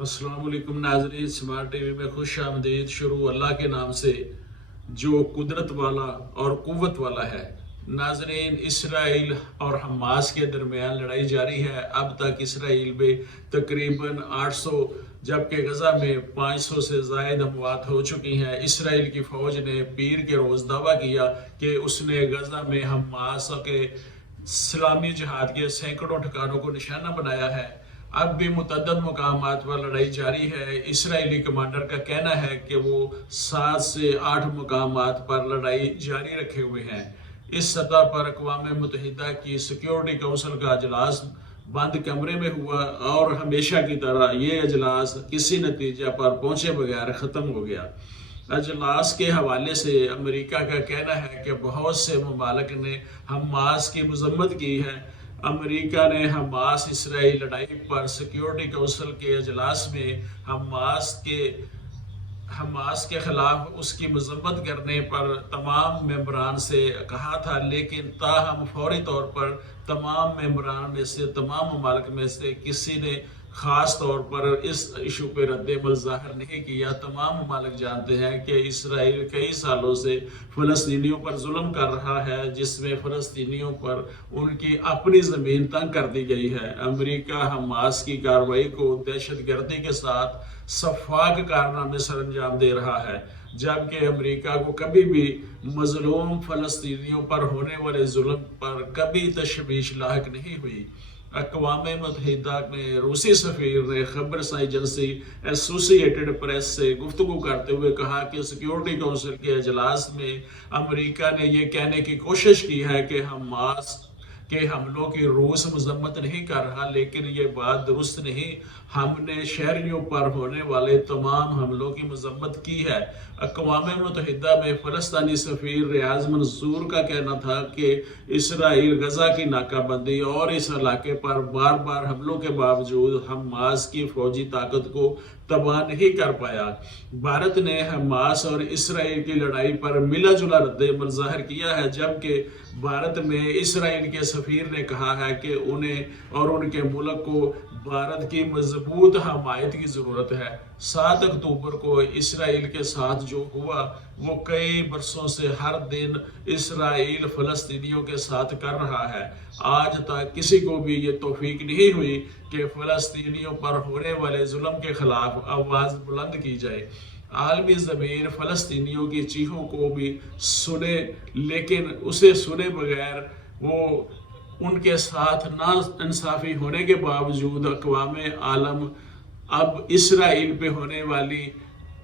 अस्सलाम वालेकुम नाज़रीन, स्मार्ट टीवी में खुश आमदीद। शुरू अल्लाह के नाम से जो कुदरत वाला और कुव्वत वाला है। नाज़रीन, इसराइल और हमास के दरमियान लड़ाई जारी है। अब तक इसराइल में तकरीबन 800 जबकि गज़ा में 500 से ज़ायद अमवात हो चुकी हैं। इसराइल की फ़ौज ने पीर के रोज़ दावा किया कि उसने गज़ा में हमास के इस्लामी जिहाद के सैकड़ों ठिकानों को निशाना बनाया है। अब भी मुतअद्दिद मकामात पर लड़ाई जारी है। इसराइली कमांडर का कहना है कि वो 7 से 8 मकामात पर लड़ाई जारी रखे हुए हैं। इस सतह पर अक़वाम मुत्तहिदा की सिक्योरिटी काउंसिल का अजलास बंद कमरे में हुआ और हमेशा की तरह ये अजलास किसी नतीजे पर पहुंचे बगैर ख़त्म हो गया। अजलास के हवाले से अमेरिका का कहना है कि बहुत से ममालिक ने हमास की मज़म्मत की है। अमेरिका ने हमास इसराइल लड़ाई पर सिक्योरिटी काउंसिल के अजलास में हमास के खिलाफ उसकी मज़म्मत करने पर तमाम मेंबरान से कहा था, लेकिन ताहम फौरी तौर पर तमाम मेंबरान में से, तमाम ममालिक में से किसी ने ख़ास तौर पर इस इशू पे रद्द-ए-अमल ज़ाहिर नहीं किया। तमाम ममालिक जानते हैं कि इसराइल कई सालों से फ़लस्तीनियों पर जुल्म कर रहा है, जिसमें फ़लस्तीनियों पर उनकी अपनी ज़मीन तंग कर दी गई है। अमेरिका हमास की कार्रवाई को दहशतगर्दी के साथ शफ़ाफ़ कारनामे सर अंजाम दे रहा है, जबकि अमेरिका को कभी भी मज़लूम फ़लस्तीनियों पर होने वाले जुल्म पर कभी तशवीश लाहिक नहीं हुई। अक़वाम मुत्तहिदा में रूसी सफ़ीर ने खबर एजेंसी एसोसिएटेड प्रेस से गुफ्तगू करते हुए कहा कि सिक्योरिटी काउंसिल के अजलास में अमेरिका ने यह कहने की कोशिश की है कि हमास के हमलों की रूस मज़म्मत नहीं कर रहा, लेकिन ये बात दुरुस्त नहीं। हमने शहरियों पर होने वाले तमाम हमलों की मज़म्मत की है। अक़वाम मुत्तहिदा में फ़लस्तीनी सफ़ीर रियाज़ मंसूर का कहना था कि इसराइल गज़ा की नाकाबंदी और इस इलाके पर बार बार हमलों के बावजूद हमास की फ़ौजी ताकत को तबाह नहीं कर पाया। भारत ने हमास और इसराइल की लड़ाई पर मिला जुला रद्द-ए-अमल ज़ाहिर किया है, जबकि भारत में इसराइल के सफ़ीर ने कहा है कि उन्हें और उनके मुल्क को भारत की मजबूत हमायत की ज़रूरत है। 7 अक्टूबर को इसराइल के साथ जो हुआ वो कई बरसों से हर दिन इसराइल फ़लस्तीनियों के साथ कर रहा है। आज तक किसी को भी ये तौफीक नहीं हुई कि फ़लस्तीनियों पर होने वाले जुल्म के ख़िलाफ़ आवाज़ बुलंद की जाए। आलमी ज़मीन फ़लस्तीनियों की चीखों को भी सुने, लेकिन उसे सुने बगैर वो उनके साथ ना इंसाफ़ी होने के बावजूद अक़वाम आलम अब इसराइल पे होने वाली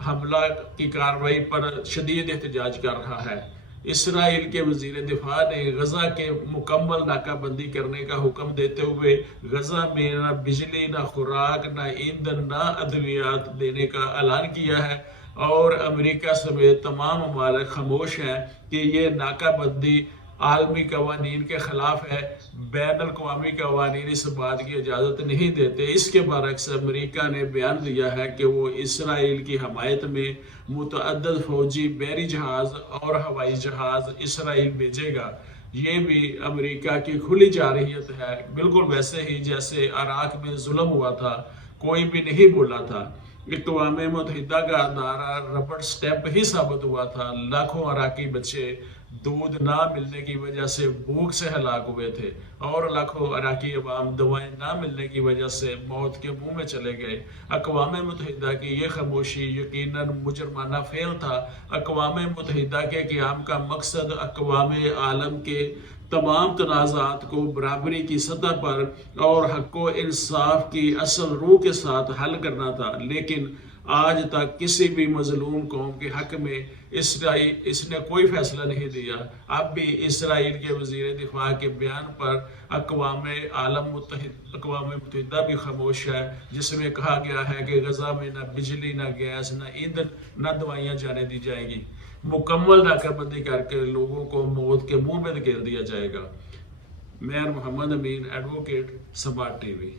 हमला की कार्रवाई पर शदीद एहतजाज कर रहा है। इसराइल के वज़ीर दिफा ने गज़ा के मुकम्मल नाकाबंदी करने का हुक्म देते हुए गज़ा में ना बिजली, ना खुराक, ना ईंधन, ना अद्वियात देने का ऐलान किया है और अमेरिका समेत तमाम ममालिक खामोश हैं कि ये नाकाबंदी आलमी कवानीन के ख़िलाफ़ है। बैनुल-अक़वामी कवानीन इस बात की इजाज़त नहीं देते। इसके बरअक्स अमेरिका ने बयान दिया है कि वो इसराइल की हमायत में मुतअद्दिद फ़ौजी बहरी जहाज़ और हवाई जहाज़ इसराइल भेजेगा। ये भी अमेरिका की खुली जारहियत है, बिल्कुल वैसे ही जैसे इराक़ में जुल्म हुआ था, कोई भी नहीं बोला था। अक़वाम मुत्तहिदा का नारा रबड़ स्टैंप ही साबित हुआ था। लाखों इराक़ी बच्चे दूध ना मिलने की वजह से भूख से हलाक हुए थे और लाखों इराक़ी अवाम दवाएं ना मिलने की वजह से मौत के मुंह में चले गए। अक़वाम मुत्तहिदा की ये खामोशी यकीनन मुजरमाना फ़ेल था। अक़वाम मुत्तहिदा के क़याम का मकसद अक़वाम आलम के तमाम तनाज़ात को बराबरी की सतह पर और हक़ इंसाफ की असल रूह के साथ हल करना था, लेकिन आज तक किसी भी मज़लूम कौम के हक़ में इसने कोई फ़ैसला नहीं दिया। अब भी इसराइल के वज़ीर दिफा के बयान पर अक़वाम मुत्तहिदा भी खामोश है, जिसमें कहा गया है कि गज़ा में ना बिजली, ना गैस, ना ईंधन, ना दवाइयाँ जाने दी जाएगी। मुकम्मल नाकाबंदी करके लोगों को मौत के मुंह में धकेल दिया जाएगा। मैं मोहम्मद अमीन, एडवोकेट, स्मार्ट टीवी।